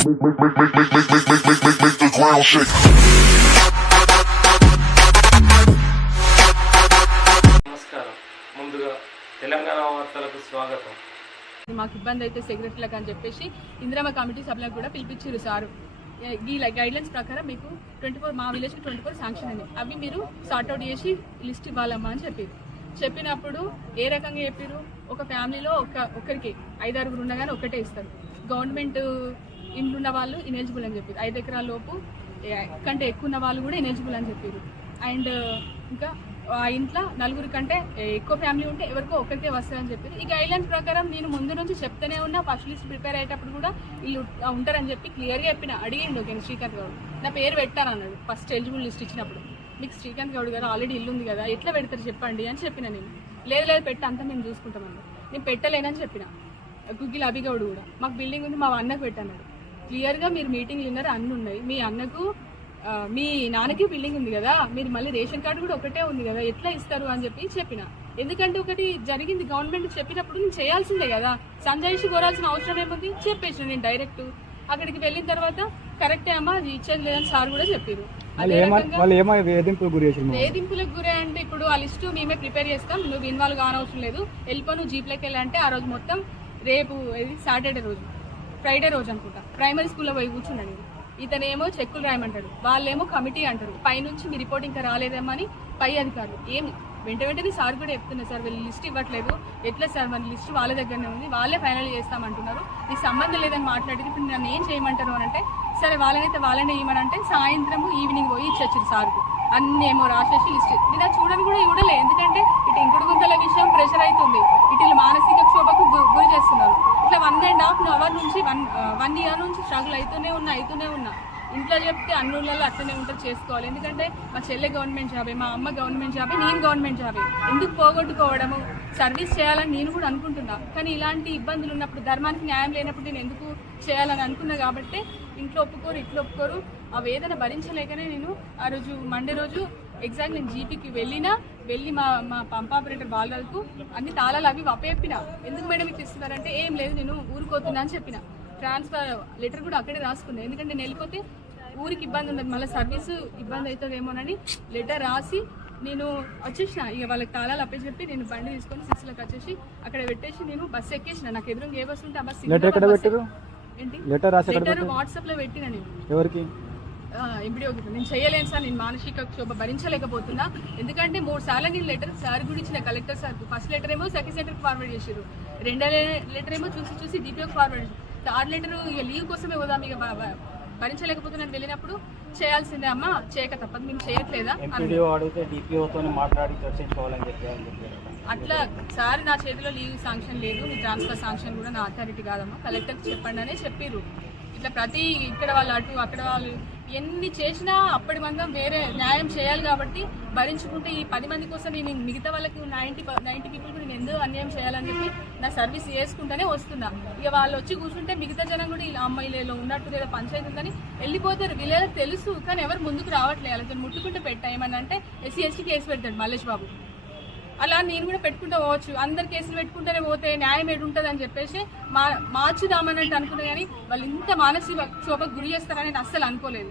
the ground shake. నమస్కారం. ముందుగా తెలంగాణ వార్తలకు స్వాగతం. మాకు ఇబ్బంది అయితే సెక్రటరీలకు అని చెప్పేసి ఇందిరమ్మ కమిటీ సభ్యులకు కూడా పిలిపించారు సారు. ఈ గైడ్లైన్స్ ప్రకారం మీకు 24 మా విలేజ్కి 24 శాంక్షన్ అని అవి మీరు సార్ట్అవుట్ చేసి లిస్ట్ ఇవ్వాలమ్మా అని చెప్పినప్పుడు ఏ రకంగా చెప్పారు, ఒక ఫ్యామిలీలో ఒకరికి 5-6 ఉన్నా కానీ ఒకటే ఇస్తారు. గవర్నమెంట్ ఇండ్లు ఉన్న వాళ్ళు ఇనెలిజిబుల్ అని చెప్పారు. 5 ఎకరాల లోపు కంటే ఎక్కువ ఉన్న వాళ్ళు కూడా ఇనెలిజిబుల్ అని చెప్పారు. అండ్ ఇంకా ఆ ఇంట్లో 4 కంటే ఎక్కువ ఫ్యామిలీ ఉంటే ఎవరికో ఒకరికే వస్తుందని చెప్పారు. ఈ గైడ్లైన్స్ ప్రకారం నేను ముందు నుంచి చెప్తూనే ఉన్నా. ఫస్ట్ లిస్ట్ ప్రిపేర్ అయ్యేటప్పుడు కూడా వీళ్ళు ఉంటారని చెప్పి క్లియర్గా చెప్పిన. అడిగిండు ఓకే శ్రీకాంత్ గౌడ్ నా పేరు పెట్టానన్నాడు ఫస్ట్ ఎలిజిబుల్ లిస్ట్ ఇచ్చినప్పుడు. మీకు శ్రీకాంత్ గౌడ్ గారు ఆల్రెడీ ఇల్లు ఉంది కదా, ఎట్లా పెడతారు చెప్పండి అని చెప్పిన. నేను లేదు పెట్టి అంతా మేము చూసుకుంటామన్నాడు. నేను పెట్టలేనని చెప్పిన. గుగ్గిల్ అభిగౌడ్ కూడా మాకు బిల్డింగ్ ఉంది మా అన్నకు పెట్టన్నాడు. క్లియర్గా మీరు మీటింగ్లు విన్నారు, అన్నీ ఉన్నాయి. మీ అన్నకు మీ నాన్నకి బిల్డింగ్ ఉంది కదా, మీరు మళ్ళీ రేషన్ కార్డు కూడా ఒకటే ఉంది కదా, ఎట్లా ఇస్తారు అని చెప్పిన. ఎందుకంటే ఒకటి జరిగింది గవర్నమెంట్ చెప్పినప్పుడు నేను చేయాల్సిందే కదా, సంజాయిషి కోరాల్సిన అవసరం ఏముంది చెప్పేసిన. నేను డైరెక్ట్ అక్కడికి వెళ్ళిన తర్వాత కరెక్టే అమ్మా అది ఇచ్చేది లేదని సార్ కూడా చెప్పారు. వేధింపులకు గురే అంటే ఇప్పుడు ఆ లిస్టు మేమే ప్రిపేర్ చేస్తాం, నువ్వు ఇన్వాల్వ్ కానవసరం లేదు, వెళ్ళిపో నువ్వు జీప్లోకి వెళ్ళంటే ఆ రోజు మొత్తం రేపు సాటర్డే రోజు ఫ్రైడే రోజు అనుకుంటా ప్రైమరీ స్కూల్లో పోయి కూర్చున్నాడు. ఇతనేమో చెక్కులు రాయమంటాడు, వాళ్ళేమో కమిటీ అంటారు. పైనుంచి మీ రిపోర్ట్ ఇంకా రాలేదేమో అని పై అధికారులు ఏమి వెంటనే సార్ కూడా చెప్తున్నారు, సార్ వీళ్ళు లిస్ట్ ఇవ్వట్లేదు, ఎట్లా సార్ మన లిస్ట్ వాళ్ళ దగ్గరనే ఉంది, వాళ్ళే ఫైనల్ చేస్తామంటున్నారు, నీకు సంబంధం లేదని మాట్లాడితే ఇప్పుడు నన్ను ఏం చేయమంటారు అని అంటే, సరే వాళ్ళనే ఇవ్వమంటే సాయంత్రం ఈవినింగ్ పోయి ఇచ్చొచ్చారు సార్కు. అన్ని ఏమో రాసేసి లిస్ట్ ఇలా చూడని కూడా ఇవ్వలే. ఎందుకంటే ఇటు ఇంకుడు గుంతల విషయం ప్రెషర్ అవుతుంది, ఇటు మానసిక క్షోభకు గురి చేస్తున్నారు. ఇట్లా 1.5 అవర్ నుంచి 1 ఇయర్ నుంచి స్ట్రగుల్ అవుతూనే ఉన్నా. ఇంట్లో చెప్తే అన్నులలో అట్లనే ఉంటుంది, చేసుకోవాలి. ఎందుకంటే మా చెల్లె గవర్నమెంట్ జాబే, మా అమ్మ గవర్నమెంట్ జాబే, నేను గవర్నమెంట్ జాబే, ఎందుకు పోగొట్టుకోవడము, సర్వీస్ చేయాలని నేను కూడా అనుకుంటున్నా. కానీ ఇలాంటి ఇబ్బందులు ఉన్నప్పుడు, ధర్మానికి న్యాయం లేనప్పుడు నేను ఎందుకు చేయాలని అనుకున్నా. కాబట్టి ఇంట్లో ఒప్పుకోరు, ఇట్లా ఒప్పుకోరు. ఆ వేదన భరించలేకనే నేను ఆ రోజు మండే రోజు ఎగ్జాక్ట్ నేను జీపీకి వెళ్ళి మా పంప్ ఆపరేటర్ బాలరాజుకు అన్ని తాళాలు అవి అప్పచెప్పిన. ఎందుకు మేడం ఇట్లా ఇస్తున్నారంటే, ఏం లేదు నేను ఊరుకోతున్నా అని చెప్పిన. ట్రాన్స్ఫర్ లెటర్ కూడా అక్కడే రాసుకున్నాను, ఎందుకంటే నేను వెళ్ళిపోతే ఊరికి ఇబ్బంది ఉండదు, మళ్ళీ సర్వీసు ఇబ్బంది అవుతుందేమోనని లెటర్ రాసి నేను వచ్చేసిన. ఇక వాళ్ళకి తాళాలు అప్పచెప్పి నేను బండి తీసుకొని 6లకు వచ్చేసి అక్కడ పెట్టేసి నేను బస్సు ఎక్కేసిన. నాకు ఎదురు ఏ బస్సు ఉంటే ఆ బస్సు ఏంటి లెటర్ వాట్సాప్ లో పెట్టిన. నేను ఎవరికి నేను చేయలేను సార్, నేను మానసిక క్షోభ భరించలేకపోతున్నా. ఎందుకంటే 3 సార్లు నేను లెటర్ సార్ కూడా ఇచ్చిన, కలెక్టర్ సార్. ఫస్ట్ లెటర్ ఏమో సెకండ్ సెంటర్కి ఫార్వర్డ్ చేశారు, 2వ లెటర్ ఏమో చూసి డిపిఓకి ఫార్వర్డ్ చేశారు, 3rd లెటర్ ఇక లీవ్ కోసమే పోదాం, ఇక భరించలేకపోతున్నాను. వెళ్ళినప్పుడు చేయాల్సిందే అమ్మా, చేయక తప్పదు, మేము చేయట్లేదా అట్లా. సార్ నా చేతిలో లీవ్ శాంక్షన్ లేదు, మీ ట్రాన్స్ఫర్ శాంక్షన్ కూడా నా అథారిటీ కాదమ్మా, కలెక్టర్కి చెప్పండి అనే చెప్పారు. ఇట్లా ప్రతి ఇక్కడ వాళ్ళు అటు అక్కడ వాళ్ళు ఎన్ని చేసినా అప్పటి మందం వేరే న్యాయం చేయాలి కాబట్టి భరించుకుంటే ఈ 10 మంది కోసం నేను మిగతా వాళ్ళకి 90 పీపుల్ నేను ఎందుకు అన్యాయం చేయాలని చెప్పి నా సర్వీస్ చేసుకుంటూనే వస్తున్నా. ఇక వాళ్ళు వచ్చి కూర్చుంటే మిగతా జనం కూడా ఇలా అమ్మాయిలలో ఉన్నట్టు లేదా పంచాయతీ ఉందని వెళ్ళిపోతారు. వీళ్ళేదో తెలుసు కానీ ఎవరు ముందుకు రావట్లేదు. వాళ్ళతో ముట్టుకుంటే ఏమని అంటే SC ST కేసు పెడతాడు మల్లేష్ బాబు. అలా నేను కూడా పెట్టుకుంటూ పోవచ్చు, అందరు కేసులు పెట్టుకుంటూనే పోతే న్యాయం ఏడు ఉంటుంది అని చెప్పేసి మార్చుదామన్నట్టు అనుకున్నా. కానీ వాళ్ళు ఇంత మానసిక క్షోభకు గురి చేస్తారని అస్సలు అనుకోలేదు.